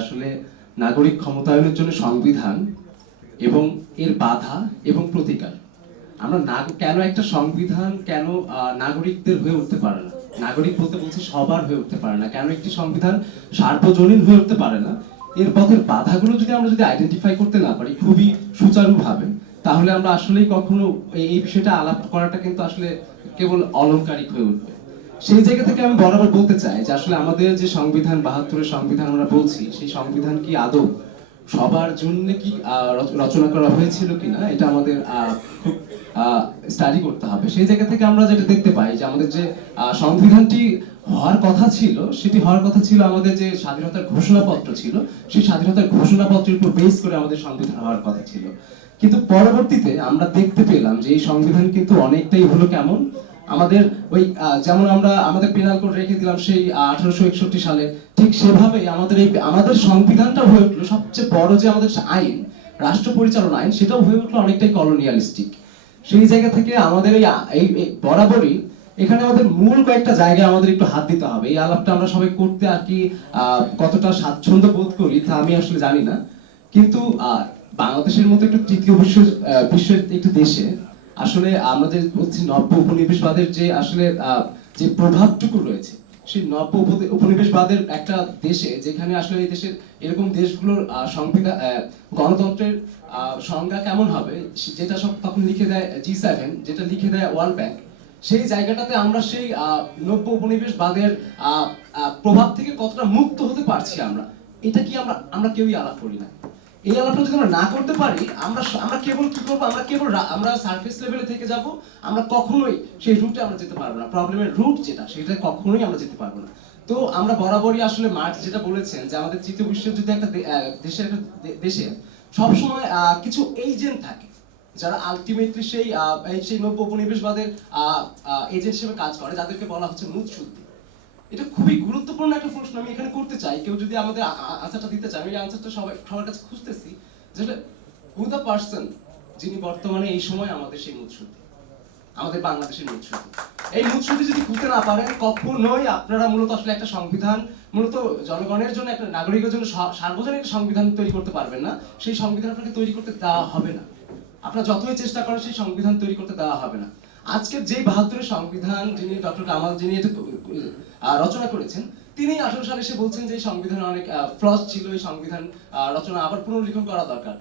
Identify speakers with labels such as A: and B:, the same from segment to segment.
A: আসলে নাগরিক ক্ষমতায়নের জন্য সংবিধান এবং এর বাধা এবং প্রতিকার আমরা কেন একটা সংবিধান কেন নাগরিকদের হয়ে উঠতে পারে না নাগরিক বলতে বলছে সবার হয়ে উঠতে পারে না কেন একটি সংবিধান সার্বজনীন হয়ে উঠতে পারে না এর পথের বাধাগুলো যদি আমরা যদি আইডেন্টিফাই করতে না পারি খুবই সুচারুভাবে তাহলে আমরা আসলেই কখনো এই বিষয়টা আলাপ করাটা কিন্তু আসলে কেবল অলংকারিক হয়ে উঠবে সেই জায়গা থেকে আমি বরাবর বলতে চাই যে আসলে আমাদের যে সংবিধান বাহাত্তরের সংবিধান আমরা বলছি সেই সংবিধান কি আদৌ সবার জন্য কি রচনা করা হয়েছিল কিনা এটা আমাদের খুব স্টাডি করতে হবে সেই জায়গা থেকে আমরা যেটা দেখতে পাই যে আমাদের যে সংবিধানটি হওয়ার কথা ছিল সেটি হওয়ার কথা ছিল আমাদের যে স্বাধীনতার ঘোষণাপত্র ছিল সেই স্বাধীনতার ঘোষণাপত্রের উপর বেস করে আমাদের সংবিধান হওয়ার কথা ছিল কিন্তু পরবর্তীতে আমরা দেখতে পেলাম যে এই সংবিধান কিন্তু অনেকটাই হলো কেমন আমাদের ওই যেমন আমরা আমাদের পেনাল কোড রেখে দিলাম সেই আঠারোশো একষট্টি সালে ঠিক সেভাবেই আমাদের এই আমাদের সংবিধানটা হয়ে উঠলো সবচেয়ে বড় যে আমাদের আইন রাষ্ট্র পরিচালনা আইন সেটাও হয়ে উঠলো অনেকটাই কলোনিয়ালিস্টিক সেই জায়গা থেকে আমাদের এই বরাবরই এখানে আমাদের মূল কয়েকটা জায়গায় আমাদের একটু হাত দিতে হবে এই আলাপটা আমরা সবাই করতে আর কি কতটা স্বাচ্ছন্দ্য বোধ করি তা আমি আসলে জানি না কিন্তু বাংলাদেশের মতো একটু তৃতীয় বিশ্ব বিশ্বের একটি দেশে আসলে আমাদের হচ্ছে নব্য উপনিবেশবাদের যে আসলে যে প্রভাবটুকু রয়েছে সেই নব্য উপনিবেশবাদের একটা দেশে যেখানে আসলে এই দেশের এরকম দেশগুলোর সংবিধান গণতন্ত্রের সংজ্ঞা কেমন হবে যেটা সব তখন লিখে দেয় জি সেভেন যেটা লিখে দেয় ওয়ার্ল্ড ব্যাংক সেই জায়গাটাতে আমরা সেই নব্য উপনিবেশবাদের প্রভাব থেকে কতটা মুক্ত হতে পারছি আমরা এটা কি আমরা আমরা কেউই আলাপ করি না এই আলাপটা যদি আমরা না করতে পারি আমরা আমরা কেবল কি করবো আমরা কেবল আমরা সার্ফেস লেভেলে থেকে যাব আমরা কখনোই সেই রুটে আমরা যেতে পারবো না প্রবলেমের রুট যেটা সেটা কখনোই আমরা যেতে পারবো না তো আমরা বরাবরই আসলে মার্কস যেটা বলেছেন যে আমাদের তৃতীয় একটা দেশের একটা দেশে সবসময় কিছু এজেন্ট থাকে যারা আলটিমেটলি সেই সেই নব্য উপনিবেশবাদের এজেন্ট হিসেবে কাজ করে যাদেরকে বলা হচ্ছে শুদ্ধি এটা খুবই গুরুত্বপূর্ণ একটা প্রশ্ন আমি এখানে করতে চাই কেউ যদি আমাদের আনসারটা দিতে চায় আমি আনসারটা সবাই সবার কাছে খুঁজতেছি যেটা হু দ্য পার্সন যিনি বর্তমানে এই সময় আমাদের সেই মুৎসুতি আমাদের বাংলাদেশের মুৎসুতি এই মুৎসুতি যদি খুঁজতে না পারেন কখনোই আপনারা মূলত আসলে একটা সংবিধান মূলত জনগণের জন্য একটা নাগরিকের জন্য সার্বজনীন একটা সংবিধান তৈরি করতে পারবেন না সেই সংবিধান আপনাকে তৈরি করতে দেওয়া হবে না আপনারা যতই চেষ্টা করেন সেই সংবিধান তৈরি করতে দেওয়া হবে না আজকের যে বাহাত্তরের সংবিধান যিনি ডক্টর কামাল যিনি এটা রচনা করেছেন তিনি আঠারো সালে এসে বলছেন যে সংবিধান অনেক ফ্লস ছিল এই সংবিধান রচনা আবার পুনর্লিখন করা দরকার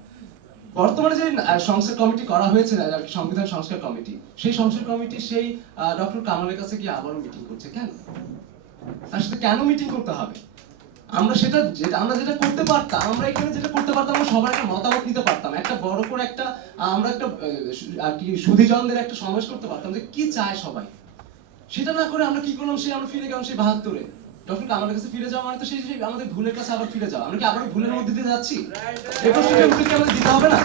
A: বর্তমানে যে সংস্কার কমিটি করা হয়েছে সংবিধান সংস্কার কমিটি সেই সংস্কার কমিটি সেই ডক্টর কামালের কাছে গিয়ে আবারও মিটিং করছে কেন তার সাথে কেন মিটিং করতে হবে আমরা সেটা যেটা আমরা যেটা করতে পারতাম আমরা এখানে যেটা করতে পারতাম আমরা সবার একটা মতামত নিতে পারতাম একটা বড় করে একটা আমরা একটা আর কি সুধীজনদের একটা সমাবেশ করতে পারতাম যে কি চায় সবাই সেটা না করে আমরা কি করলাম সেই আমরা ফিরে গেলাম সেই বাহাত্তরে ডক্টর আমার কাছে ফিরে যাওয়া মানে তো সেই সেই আমাদের ভুলের কাছে আবার ফিরে যাওয়া আমরা কি আবার ভুলের মধ্যে দিয়ে যাচ্ছি এরপর সেটা আমাদের দিতে হবে না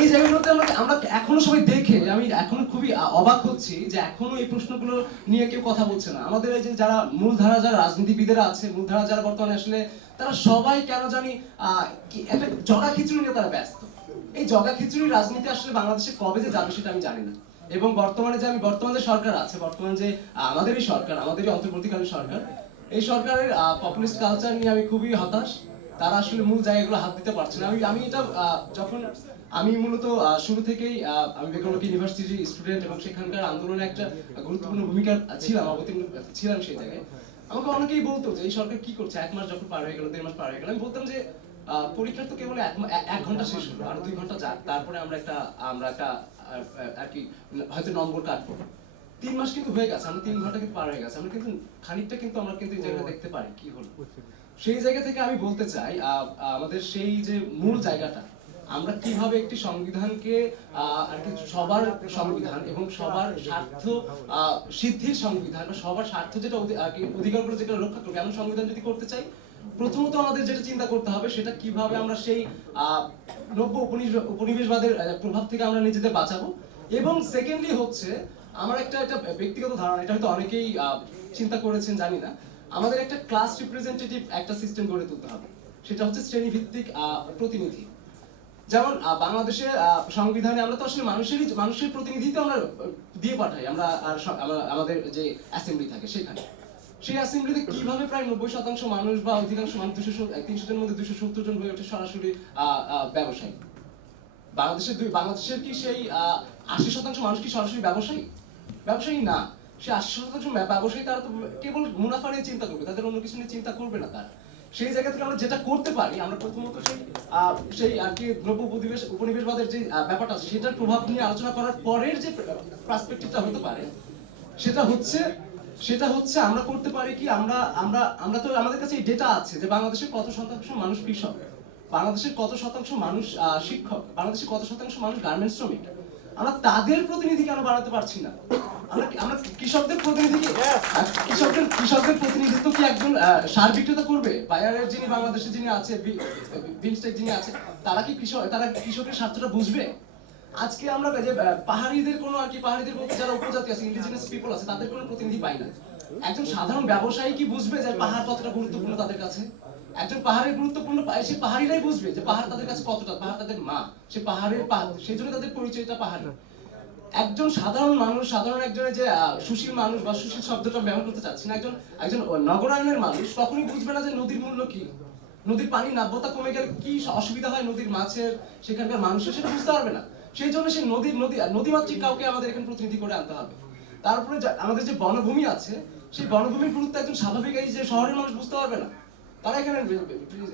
A: এই জায়গাগুলোতে আমরা এখনো সবাই দেখে আমি এখনো খুবই অবাক হচ্ছি যে এখনো এই প্রশ্নগুলো নিয়ে কেউ কথা বলছে না আমাদের এই যে যারা মূলধারা যারা রাজনীতিবিদেরা আছে মূলধারা যারা বর্তমানে আসলে তারা সবাই কেন জানি একটা জগা খিচুড়ি নিয়ে তারা ব্যস্ত এই জগা খিচুড়ি রাজনীতি আসলে বাংলাদেশে কবে যে যাবে সেটা আমি জানি না এবং বর্তমানে যে আমি বর্তমানে সরকার আছে বর্তমান যে আমাদেরই সরকার আমাদেরই অন্তর্বর্তীকালীন সরকার এই সরকারের পপুলিস্ট কালচার নিয়ে আমি খুবই হতাশ তারা আসলে মূল জায়গাগুলো হাত দিতে পারছে না আমি আমি এটা যখন আমি মূলত শুরু থেকেই আমি বিক্রমক ইউনিভার্সিটির স্টুডেন্ট এবং সেখানকার আন্দোলনে একটা গুরুত্বপূর্ণ ভূমিকা ছিলাম অবতীর্ণ ছিলাম সেই জায়গায় আমাকে অনেকেই বলতো যে এই সরকার কি করছে এক মাস যখন পার হয়ে গেল দেড় মাস পার হয়ে গেল আমি বলতাম যে পরীক্ষা তো কেবল এক ঘন্টা শেষ হলো আর দুই ঘন্টা যাক তারপরে আমরা একটা আমরা একটা আর কি হয়তো নম্বর কাটবো তিন মাস কিন্তু হয়ে গেছে আমরা তিন ঘন্টা কিন্তু পার হয়ে গেছে আমরা কিন্তু খানিকটা কিন্তু আমরা কিন্তু এই জায়গাটা দেখতে পারি কি হলো সেই জায়গা থেকে আমি বলতে চাই আমাদের সেই যে মূল জায়গাটা আমরা কিভাবে একটি সংবিধানকে আর কি সবার সংবিধান এবং সবার স্বার্থ সিদ্ধির সংবিধান বা সবার স্বার্থ যেটা অধিকার করে যেটা রক্ষা করবে এমন সংবিধান যদি করতে চাই প্রথমত আমাদের যেটা চিন্তা করতে হবে সেটা কিভাবে আমরা সেই নব্য উপনিবেশবাদের প্রভাব থেকে আমরা নিজেদের বাঁচাবো এবং সেকেন্ডলি হচ্ছে আমার একটা একটা ব্যক্তিগত ধারণা এটা হয়তো অনেকেই চিন্তা করেছেন জানি না আমাদের একটা ক্লাস রিপ্রেজেন্টেটিভ একটা সিস্টেম গড়ে তুলতে হবে সেটা হচ্ছে শ্রেণীভিত্তিক প্রতিনিধি যেমন বাংলাদেশের সংবিধানে আমরা তো আসলে মানুষেরই মানুষের প্রতিনিধিত্ব আমরা দিয়ে পাঠাই আমরা আমাদের যে অ্যাসেম্বলি থাকে সেখানে সেই অ্যাসেম্বলিতে কিভাবে প্রায় নব্বই শতাংশ মানুষ বা অধিকাংশ মানুষ দুশো তিনশো জনের মধ্যে দুশো সত্তর জন হয়ে ওঠে সরাসরি ব্যবসায়ী বাংলাদেশের দুই বাংলাদেশের কি সেই আশি শতাংশ মানুষ কি সরাসরি ব্যবসায়ী ব্যবসায়ী না সে আশ্চর্য ব্যবসায়ী তারা তো কেবল মুনাফা নিয়ে চিন্তা করবে তাদের অন্য কিছু নিয়ে চিন্তা করবে না তারা সেই জায়গা থেকে আমরা যেটা করতে পারি আমরা প্রথমত সেই সেই আর কি দ্রব্য উপনিবেশ উপনিবেশবাদের যে ব্যাপারটা আছে সেটার প্রভাব নিয়ে আলোচনা করার পরের যে প্রাসপেক্টিভটা হতে পারে সেটা হচ্ছে সেটা হচ্ছে আমরা করতে পারি কি আমরা আমরা আমরা তো আমাদের কাছে এই ডেটা আছে যে বাংলাদেশের কত শতাংশ মানুষ কৃষক বাংলাদেশের কত শতাংশ মানুষ শিক্ষক বাংলাদেশের কত শতাংশ মানুষ গার্মেন্টস শ্রমিক আমরা তাদের প্রতিনিধি কেন বাড়াতে পারছি না আমরা কৃষকদের প্রতিনিধি কৃষকদের কৃষকদের প্রতিনিধিত্ব কি একজন সার বিক্রেতা করবে বায়ারের যিনি বাংলাদেশে যিনি আছে বিমস্টেক যিনি আছে তারা কি কৃষক তারা কৃষকের স্বার্থটা বুঝবে আজকে আমরা যে পাহাড়িদের কোনো আর কি পাহাড়িদের মধ্যে যারা উপজাতি আছে ইন্ডিজিনিয়াস পিপল আছে তাদের কোনো প্রতিনিধি পাই না একজন সাধারণ ব্যবসায়ী কি বুঝবে যে পাহাড় কতটা গুরুত্বপূর্ণ তাদের কাছে একজন পাহাড়ের গুরুত্বপূর্ণ সে পাহাড়িরাই বুঝবে যে পাহাড় তাদের কাছে কতটা পাহাড় তাদের মা সে পাহাড়ের সেই জন্য তাদের পরিচয়টা পাহাড় একজন সাধারণ মানুষ সাধারণ একজনের যে সুশীল মানুষ বা সুশীল শব্দটা ব্যবহার করতে চাচ্ছি না একজন একজন নগরায়নের মানুষ কখনই বুঝবে না যে নদীর মূল্য কি নদীর পানির নাব্যতা কমে গেলে কি অসুবিধা হয় নদীর মাছের সেখানকার মানুষের সেটা বুঝতে পারবে না সেই জন্য সেই নদীর নদী নদীমাতৃক কাউকে আমাদের এখানে প্রতিনিধি করে আনতে হবে তারপরে আমাদের যে বনভূমি আছে সেই বনভূমির গুরুত্ব একজন স্বাভাবিক এই যে শহরের মানুষ বুঝতে পারবে না তারা এখানে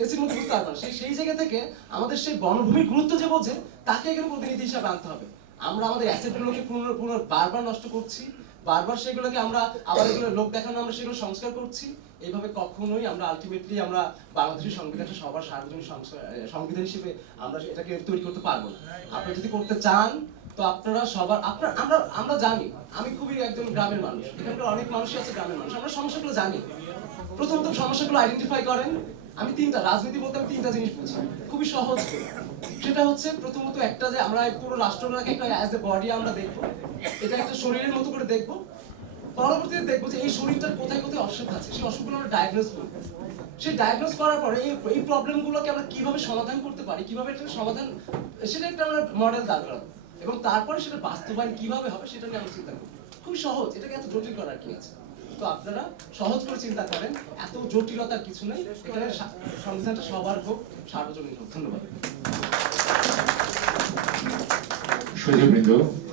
A: এসির মধ্যে বুঝতে পারতো সেই সেই জায়গা থেকে আমাদের সেই বনভূমির গুরুত্ব যে বোঝে তাকে এখানে প্রতিনিধি হিসাবে আনতে হবে আমরা আমাদের অ্যাসেটগুলোকে পুনর বারবার নষ্ট করছি বারবার সেগুলোকে আমরা আবার এগুলো লোক দেখানো আমরা সেগুলো সংস্কার করছি এইভাবে কখনোই আমরা আলটিমেটলি আমরা বাংলাদেশের সংবিধানটা সবার সার্বজনীন সংবিধান হিসেবে আমরা এটাকে তৈরি করতে পারবো না আপনি যদি করতে চান তো আপনারা সবার আপনার আমরা আমরা জানি আমি খুবই একজন গ্রামের মানুষ এখানকার অনেক মানুষই আছে গ্রামের মানুষ আমরা সমস্যাগুলো জানি প্রথমত সমস্যাগুলো আইডেন্টিফাই করেন আমি তিনটা রাজনীতি বলতে আমি তিনটা জিনিস বুঝি খুবই সহজ সেটা হচ্ছে প্রথমত একটা যে আমরা পুরো রাষ্ট্রটাকে একটা অ্যাজ এ বডি আমরা দেখবো এটা একটা শরীরের মতো করে দেখবো পরবর্তীতে দেখবো যে এই শরীরটার কোথায় কোথায় অসুখ আছে সেই অসুখগুলো আমরা ডায়াগনোস করবো সেই ডায়াগনোস করার পরে এই প্রবলেমগুলোকে আমরা কিভাবে সমাধান করতে পারি কিভাবে এটা সমাধান সেটা একটা আমরা মডেল দাঁড় করাবো এবং তারপরে সেটা বাস্তবায়ন কিভাবে হবে সেটা নিয়ে আমরা চিন্তা করি খুব সহজ এটাকে এত জটিল করার কি আছে তো আপনারা সহজ করে চিন্তা করেন এত জটিলতার কিছু নেই এখানে সংবিধানটা সবার হোক সার্বজনীন হোক ধন্যবাদ সুযোগ